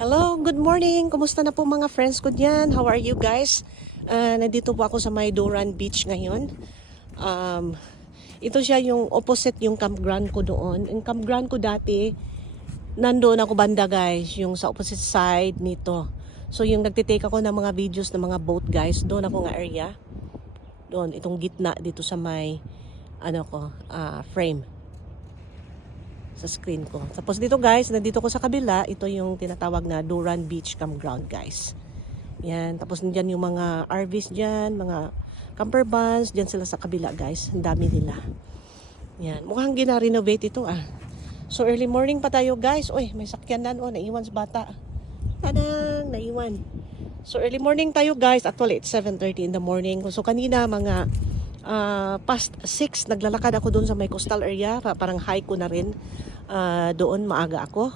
Hello, good morning. Kumusta na po mga friends ko diyan? How are you guys? Nandito po ako sa may Duran Beach ngayon. Ito siya yung opposite yung campground ko doon. Yung campground ko dati, nandoon ako banda guys, yung sa opposite side nito. So yung nagtitake ako ng mga videos ng mga boat guys, doon ako nga area. Doon, itong gitna dito sa may frame sa screen ko. Tapos dito guys, nandito ko sa kabila, ito yung tinatawag na Duran Beach Campground guys. Yan, tapos nandiyan yung mga RVs dyan, mga camper vans, dyan sila sa kabila guys. Ang dami nila. Yan, mukhang gina-renovate ito ah. So early morning pa tayo guys. Uy, may sakyan na naiwan sa bata. Tadang, naiwan. So early morning tayo guys. Actually it's 7:30 in the morning. So kanina mga past 6 naglalakad ako doon sa may coastal area. Parang hike ko na rin. Doon maaga ako.